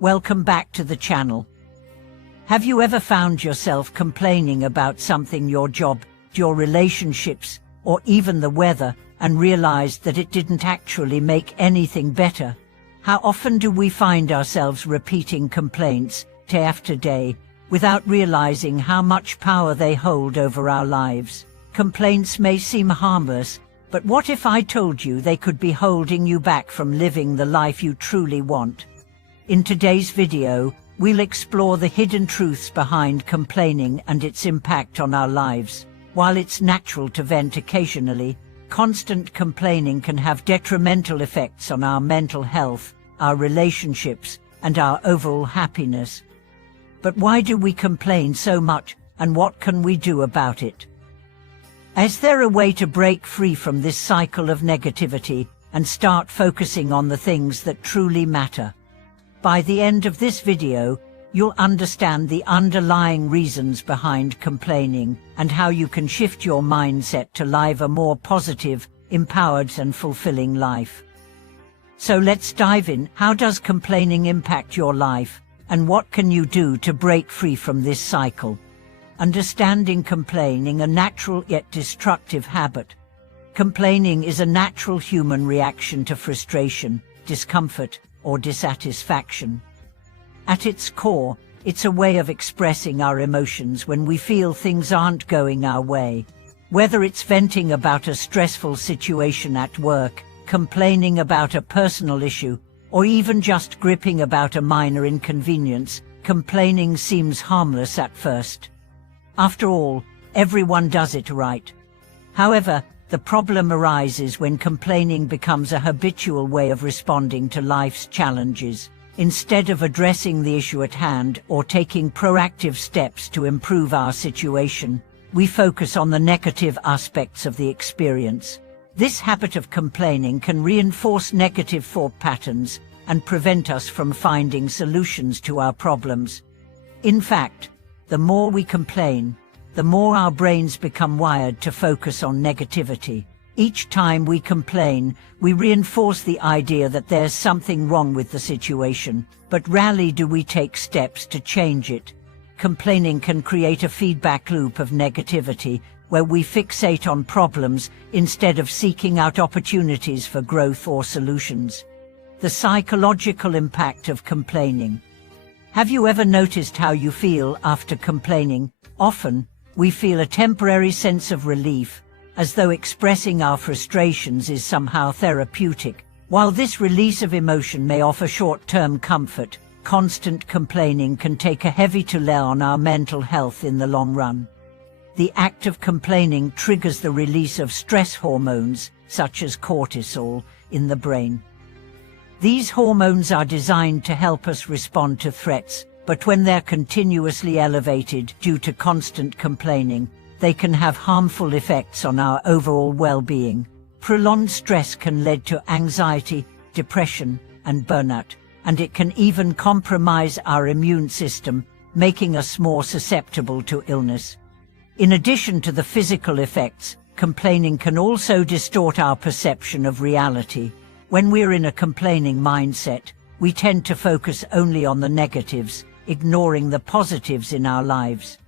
Welcome back to the channel. Have you ever found yourself complaining about something, your job, your relationships, or even the weather, and realized that it didn't actually make anything better? How often do we find ourselves repeating complaints, day after day, without realizing how much power they hold over our lives? Complaints may seem harmless, but what if I told you they could be holding you back from living the life you truly want? In today's video, we'll explore the hidden truths behind complaining and its impact on our lives. While it's natural to vent occasionally, constant complaining can have detrimental effects on our mental health, our relationships, and our overall happiness. But why do we complain so much, and what can we do about it? Is there a way to break free from this cycle of negativity and start focusing on the things that truly matter? By the end of this video, you'll understand the underlying reasons behind complaining and how you can shift your mindset to live a more positive, empowered and fulfilling life. So let's dive in. How does complaining impact your life, and what can you do to break free from this cycle? Understanding complaining, a natural yet destructive habit. Complaining is a natural human reaction to frustration, discomfort, or dissatisfaction. At its core, it's a way of expressing our emotions when we feel things aren't going our way. Whether it's venting about a stressful situation at work, complaining about a personal issue, or even just gripping about a minor inconvenience, complaining seems harmless at first. After all, everyone does it, right? However, the problem arises when complaining becomes a habitual way of responding to life's challenges. Instead of addressing the issue at hand or taking proactive steps to improve our situation, we focus on the negative aspects of the experience. This habit of complaining can reinforce negative thought patterns and prevent us from finding solutions to our problems. In fact, the more we complain, the more our brains become wired to focus on negativity. Each time we complain, we reinforce the idea that there's something wrong with the situation, but rarely do we take steps to change it. Complaining can create a feedback loop of negativity, where we fixate on problems instead of seeking out opportunities for growth or solutions. The psychological impact of complaining. Have you ever noticed how you feel after complaining? Often, we feel a temporary sense of relief, as though expressing our frustrations is somehow therapeutic. While this release of emotion may offer short-term comfort, constant complaining can take a heavy toll on our mental health in the long run. The act of complaining triggers the release of stress hormones, such as cortisol, in the brain. These hormones are designed to help us respond to threats, but when they're continuously elevated due to constant complaining, they can have harmful effects on our overall well-being. Prolonged stress can lead to anxiety, depression, and burnout, and it can even compromise our immune system, making us more susceptible to illness. In addition to the physical effects, complaining can also distort our perception of reality. When we're in a complaining mindset, we tend to focus only on the negatives, ignoring the positives in our lives.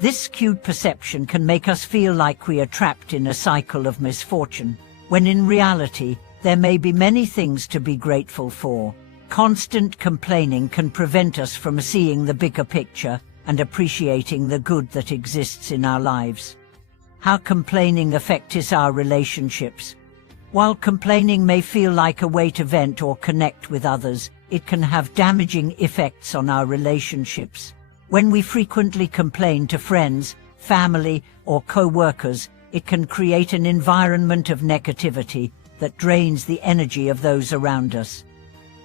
This skewed perception can make us feel like we are trapped in a cycle of misfortune, when in reality, there may be many things to be grateful for. Constant complaining can prevent us from seeing the bigger picture and appreciating the good that exists in our lives. How complaining affects our relationships. While complaining may feel like a way to vent or connect with others, it can have damaging effects on our relationships. When we frequently complain to friends, family, or co-workers, it can create an environment of negativity that drains the energy of those around us.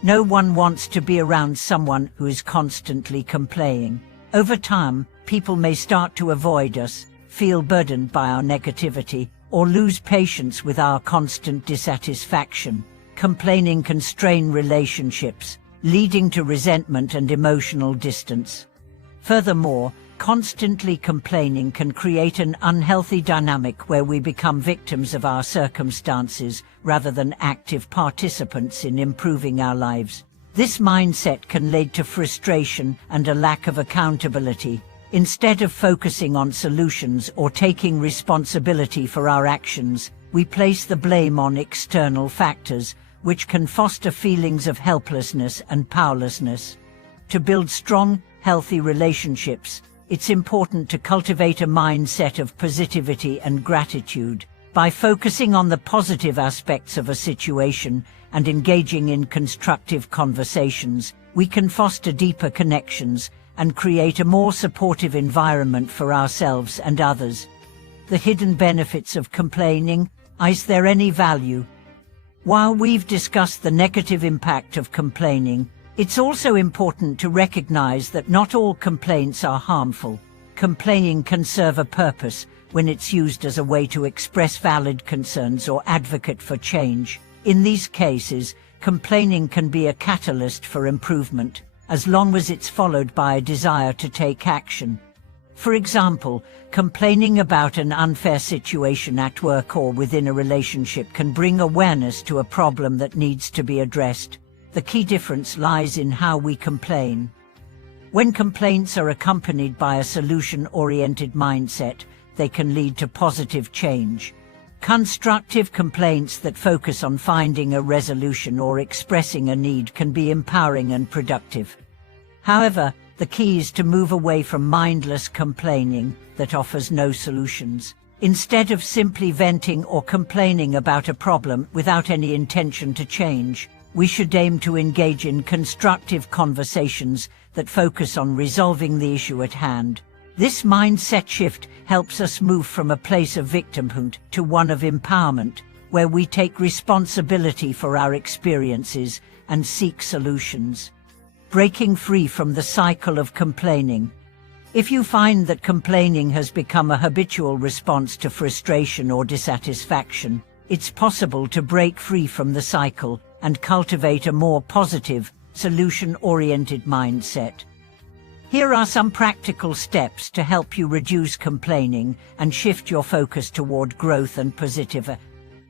No one wants to be around someone who is constantly complaining. Over time, people may start to avoid us, feel burdened by our negativity, or lose patience with our constant dissatisfaction. Complaining can strain relationships, leading to resentment and emotional distance. Furthermore, constantly complaining can create an unhealthy dynamic where we become victims of our circumstances rather than active participants in improving our lives. This mindset can lead to frustration and a lack of accountability. Instead of focusing on solutions or taking responsibility for our actions, we place the blame on external factors, which can foster feelings of helplessness and powerlessness. To build strong, healthy relationships, it's important to cultivate a mindset of positivity and gratitude. By focusing on the positive aspects of a situation and engaging in constructive conversations, we can foster deeper connections and create a more supportive environment for ourselves and others. The hidden benefits of complaining. Is there any value? While we've discussed the negative impact of complaining, it's also important to recognize that not all complaints are harmful. Complaining can serve a purpose when it's used as a way to express valid concerns or advocate for change. In these cases, complaining can be a catalyst for improvement, as long as it's followed by a desire to take action. For example, complaining about an unfair situation at work or within a relationship can bring awareness to a problem that needs to be addressed. The key difference lies in how we complain. When complaints are accompanied by a solution-oriented mindset, they can lead to positive change. Constructive complaints that focus on finding a resolution or expressing a need can be empowering and productive. However, the key is to move away from mindless complaining that offers no solutions. Instead of simply venting or complaining about a problem without any intention to change, we should aim to engage in constructive conversations that focus on resolving the issue at hand. This mindset shift helps us move from a place of victimhood to one of empowerment, where we take responsibility for our experiences and seek solutions. Breaking free from the cycle of complaining. If you find that complaining has become a habitual response to frustration or dissatisfaction, it's possible to break free from the cycle and cultivate a more positive, solution-oriented mindset. Here are some practical steps to help you reduce complaining and shift your focus toward growth and positive.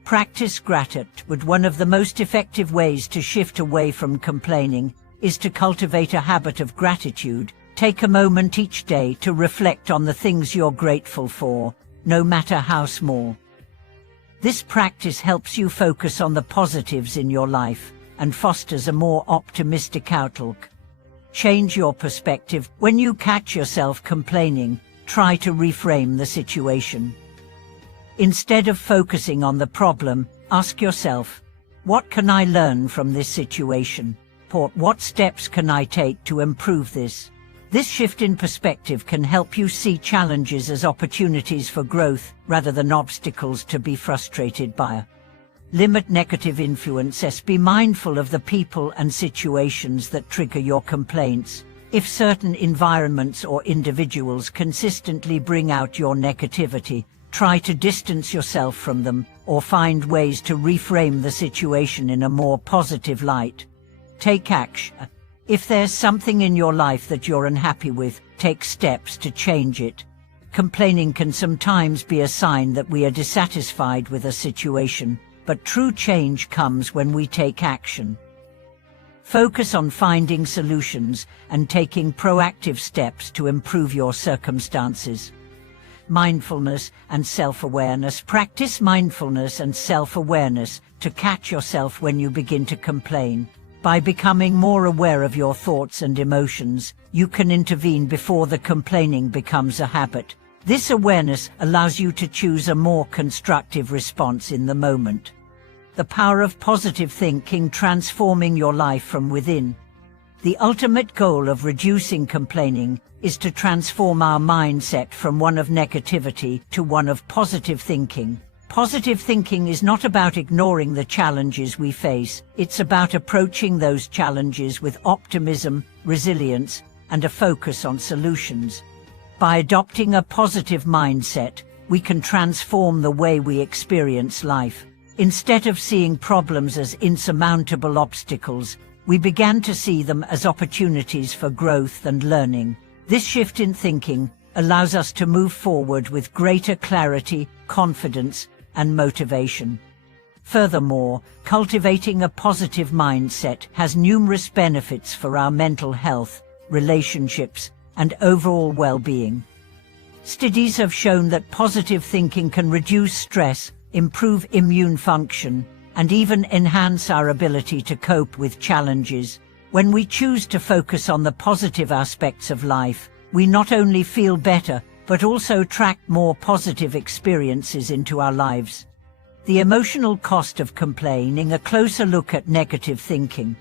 Practice gratitude. One of the most effective ways to shift away from complaining is to cultivate a habit of gratitude. Take a moment each day to reflect on the things you're grateful for, no matter how small. This practice helps you focus on the positives in your life and fosters a more optimistic outlook. Change your perspective. When you catch yourself complaining, try to reframe the situation. Instead of focusing on the problem, ask yourself, what can I learn from this situation? Or what steps can I take to improve this? This shift in perspective can help you see challenges as opportunities for growth rather than obstacles to be frustrated by. Limit negative influences. Be mindful of the people and situations that trigger your complaints. If certain environments or individuals consistently bring out your negativity, try to distance yourself from them or find ways to reframe the situation in a more positive light. Take action. If there's something in your life that you're unhappy with, take steps to change it. Complaining can sometimes be a sign that we are dissatisfied with a situation, but true change comes when we take action. Focus on finding solutions and taking proactive steps to improve your circumstances. Mindfulness and self-awareness. Practice mindfulness and self-awareness to catch yourself when you begin to complain. By becoming more aware of your thoughts and emotions, you can intervene before the complaining becomes a habit. This awareness allows you to choose a more constructive response in the moment. The power of positive thinking, transforming your life from within. The ultimate goal of reducing complaining is to transform our mindset from one of negativity to one of positive thinking. Positive thinking is not about ignoring the challenges we face, it's about approaching those challenges with optimism, resilience, and a focus on solutions. By adopting a positive mindset, we can transform the way we experience life. Instead of seeing problems as insurmountable obstacles, we began to see them as opportunities for growth and learning. This shift in thinking allows us to move forward with greater clarity, confidence, and motivation. Furthermore, cultivating a positive mindset has numerous benefits for our mental health, relationships, and overall well-being. Studies have shown that positive thinking can reduce stress, improve immune function, and even enhance our ability to cope with challenges. When we choose to focus on the positive aspects of life, we not only feel better, but also attract more positive experiences into our lives. The emotional cost of complaining: a closer look at negative thinking.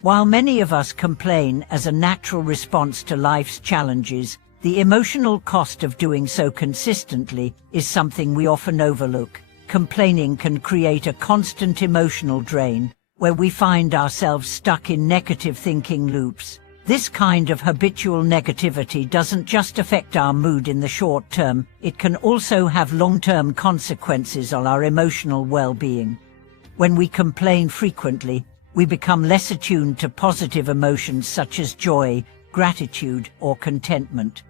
While many of us complain as a natural response to life's challenges, the emotional cost of doing so consistently is something we often overlook. Complaining can create a constant emotional drain, where we find ourselves stuck in negative thinking loops. This kind of habitual negativity doesn't just affect our mood in the short term, it can also have long-term consequences on our emotional well-being. When we complain frequently, we become less attuned to positive emotions such as joy, gratitude, or contentment.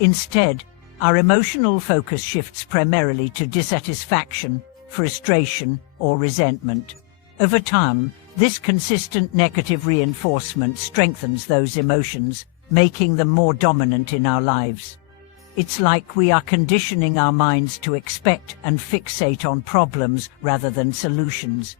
Instead, our emotional focus shifts primarily to dissatisfaction, frustration, or resentment. Over time, this consistent negative reinforcement strengthens those emotions, making them more dominant in our lives. It's like we are conditioning our minds to expect and fixate on problems rather than solutions.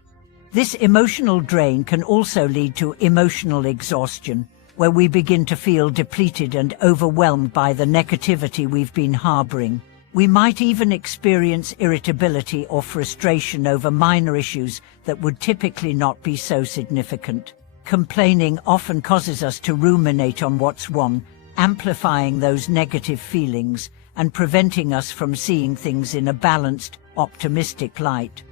This emotional drain can also lead to emotional exhaustion, where we begin to feel depleted and overwhelmed by the negativity we've been harboring. We might even experience irritability or frustration over minor issues that would typically not be so significant. Complaining often causes us to ruminate on what's wrong, amplifying those negative feelings and preventing us from seeing things in a balanced, optimistic light.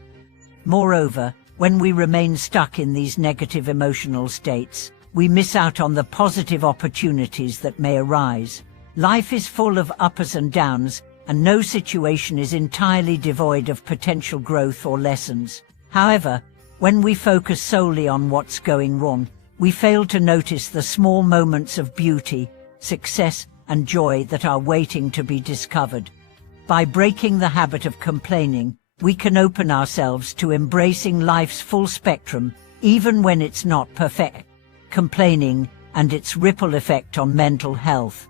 Moreover, when we remain stuck in these negative emotional states, we miss out on the positive opportunities that may arise. Life is full of ups and downs, and no situation is entirely devoid of potential growth or lessons. However, when we focus solely on what's going wrong, we fail to notice the small moments of beauty, success, and joy that are waiting to be discovered. By breaking the habit of complaining, we can open ourselves to embracing life's full spectrum, even when it's not perfect. Complaining and its ripple effect on mental health.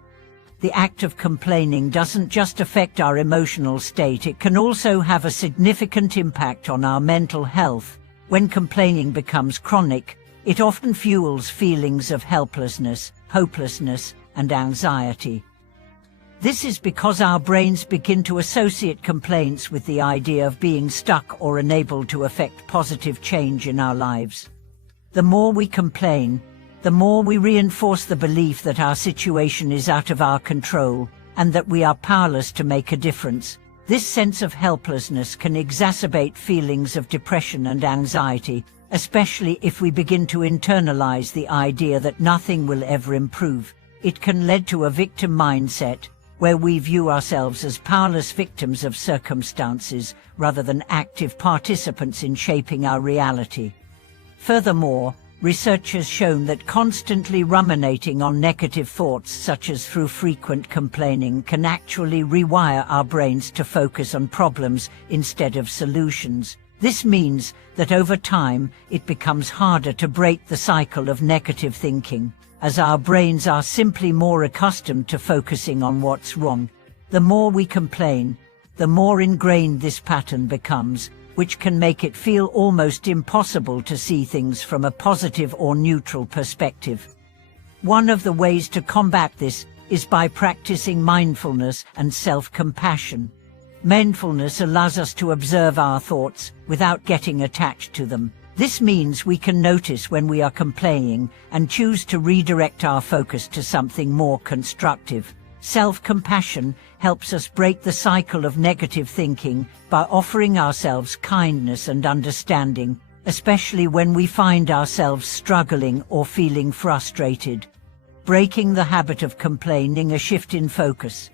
The act of complaining doesn't just affect our emotional state, it can also have a significant impact on our mental health. When complaining becomes chronic, it often fuels feelings of helplessness, hopelessness, and anxiety. This is because our brains begin to associate complaints with the idea of being stuck or unable to affect positive change in our lives. The more we complain, the more we reinforce the belief that our situation is out of our control and that we are powerless to make a difference. This sense of helplessness can exacerbate feelings of depression and anxiety, especially if we begin to internalize the idea that nothing will ever improve. It can lead to a victim mindset, where we view ourselves as powerless victims of circumstances rather than active participants in shaping our reality. Furthermore, research has shown that constantly ruminating on negative thoughts, such as through frequent complaining, can actually rewire our brains to focus on problems instead of solutions. This means that over time, it becomes harder to break the cycle of negative thinking, as our brains are simply more accustomed to focusing on what's wrong. The more we complain, the more ingrained this pattern becomes, which can make it feel almost impossible to see things from a positive or neutral perspective. One of the ways to combat this is by practicing mindfulness and self-compassion. Mindfulness allows us to observe our thoughts without getting attached to them. This means we can notice when we are complaining and choose to redirect our focus to something more constructive. Self-compassion helps us break the cycle of negative thinking by offering ourselves kindness and understanding, especially when we find ourselves struggling or feeling frustrated. Breaking the habit of complaining, a shift in focus.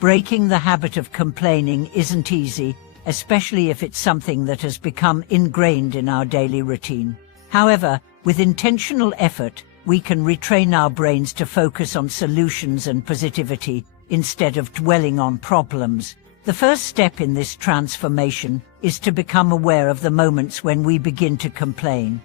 Breaking the habit of complaining isn't easy, especially if it's something that has become ingrained in our daily routine. However, with intentional effort, we can retrain our brains to focus on solutions and positivity instead of dwelling on problems. The first step in this transformation is to become aware of the moments when we begin to complain.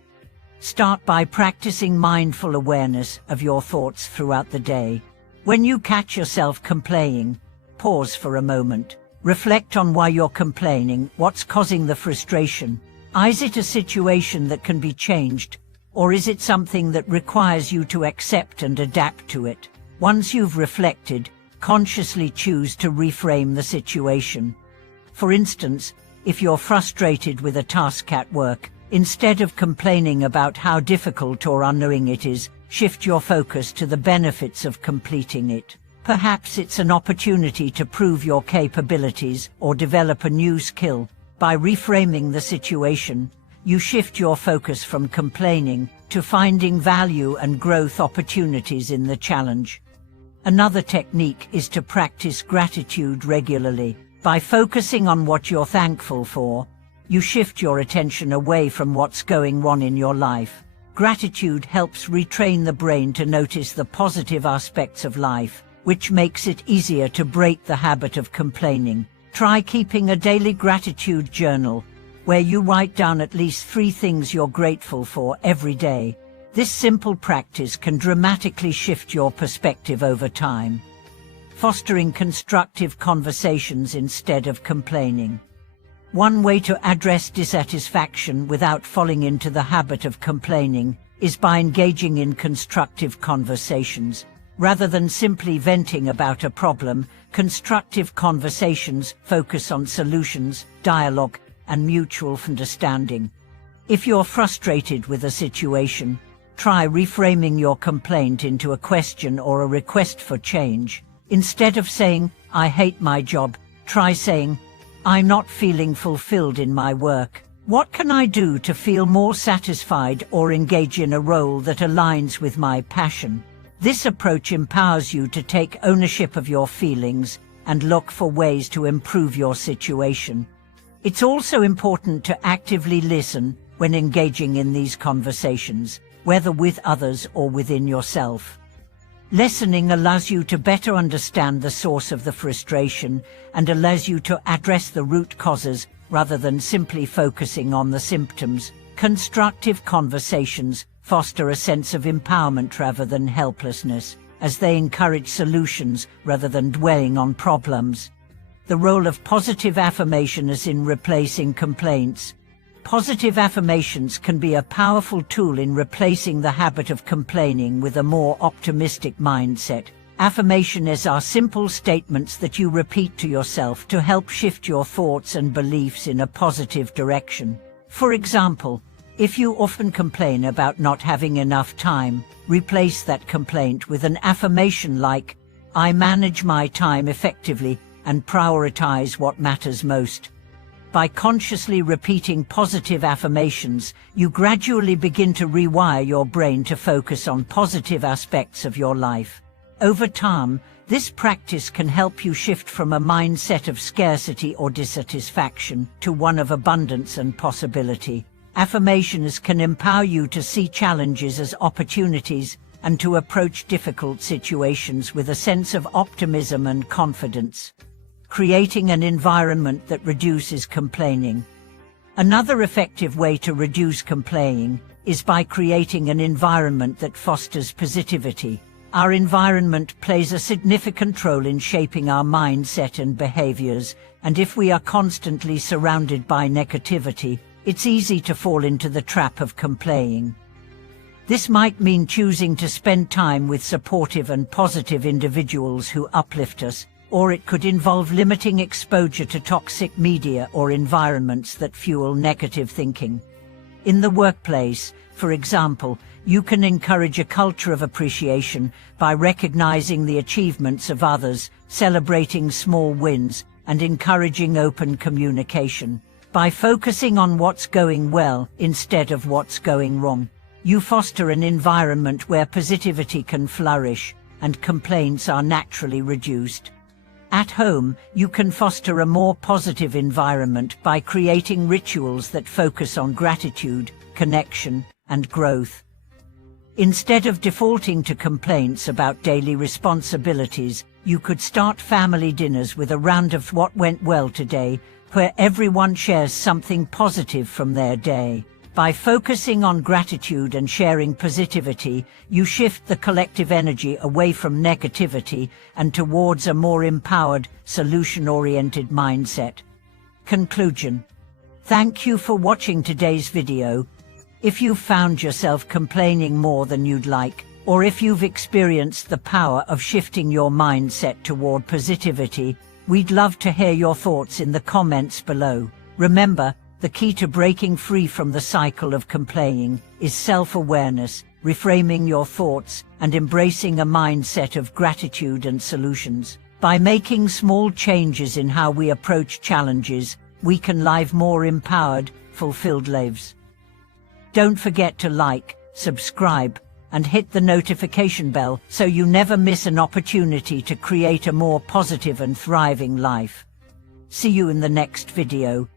Start by practicing mindful awareness of your thoughts throughout the day. When you catch yourself complaining, pause for a moment. Reflect on why you're complaining, what's causing the frustration. Is it a situation that can be changed, or is it something that requires you to accept and adapt to it? Once you've reflected, consciously choose to reframe the situation. For instance, if you're frustrated with a task at work, instead of complaining about how difficult or unknowing it is, shift your focus to the benefits of completing it. Perhaps it's an opportunity to prove your capabilities or develop a new skill. By reframing the situation, you shift your focus from complaining to finding value and growth opportunities in the challenge. Another technique is to practice gratitude regularly. By focusing on what you're thankful for, you shift your attention away from what's going wrong in your life. Gratitude helps retrain the brain to notice the positive aspects of life, which makes it easier to break the habit of complaining. Try keeping a daily gratitude journal, where you write down at least 3 things you're grateful for every day. This simple practice can dramatically shift your perspective over time. Fostering constructive conversations instead of complaining. One way to address dissatisfaction without falling into the habit of complaining is by engaging in constructive conversations. Rather than simply venting about a problem, constructive conversations focus on solutions, dialogue, and mutual understanding. If you're frustrated with a situation, try reframing your complaint into a question or a request for change. Instead of saying, "I hate my job," try saying, "I'm not feeling fulfilled in my work. What can I do to feel more satisfied or engage in a role that aligns with my passion?" This approach empowers you to take ownership of your feelings and look for ways to improve your situation. It's also important to actively listen when engaging in these conversations, whether with others or within yourself. Listening allows you to better understand the source of the frustration and allows you to address the root causes rather than simply focusing on the symptoms. Constructive conversations foster a sense of empowerment rather than helplessness, as they encourage solutions rather than dwelling on problems. The role of positive affirmation is in replacing complaints. Positive affirmations can be a powerful tool in replacing the habit of complaining with a more optimistic mindset. Affirmations are simple statements that you repeat to yourself to help shift your thoughts and beliefs in a positive direction. For example, if you often complain about not having enough time, replace that complaint with an affirmation like, "I manage my time effectively and prioritize what matters most." By consciously repeating positive affirmations, you gradually begin to rewire your brain to focus on positive aspects of your life. Over time, this practice can help you shift from a mindset of scarcity or dissatisfaction to one of abundance and possibility. Affirmations can empower you to see challenges as opportunities and to approach difficult situations with a sense of optimism and confidence. Creating an environment that reduces complaining. Another effective way to reduce complaining is by creating an environment that fosters positivity. Our environment plays a significant role in shaping our mindset and behaviors, and if we are constantly surrounded by negativity, it's easy to fall into the trap of complaining. This might mean choosing to spend time with supportive and positive individuals who uplift us, or it could involve limiting exposure to toxic media or environments that fuel negative thinking. In the workplace, for example, you can encourage a culture of appreciation by recognizing the achievements of others, celebrating small wins, and encouraging open communication. By focusing on what's going well instead of what's going wrong, you foster an environment where positivity can flourish and complaints are naturally reduced. At home, you can foster a more positive environment by creating rituals that focus on gratitude, connection, and growth. Instead of defaulting to complaints about daily responsibilities, you could start family dinners with a round of what went well today, where everyone shares something positive from their day. By focusing on gratitude and sharing positivity, you shift the collective energy away from negativity and towards a more empowered, solution-oriented mindset. Conclusion. Thank you for watching today's video. If you've found yourself complaining more than you'd like, or if you've experienced the power of shifting your mindset toward positivity, we'd love to hear your thoughts in the comments below. Remember, the key to breaking free from the cycle of complaining is self-awareness, reframing your thoughts, and embracing a mindset of gratitude and solutions. By making small changes in how we approach challenges, we can live more empowered, fulfilled lives. Don't forget to like, subscribe, and hit the notification bell so you never miss an opportunity to create a more positive and thriving life. See you in the next video.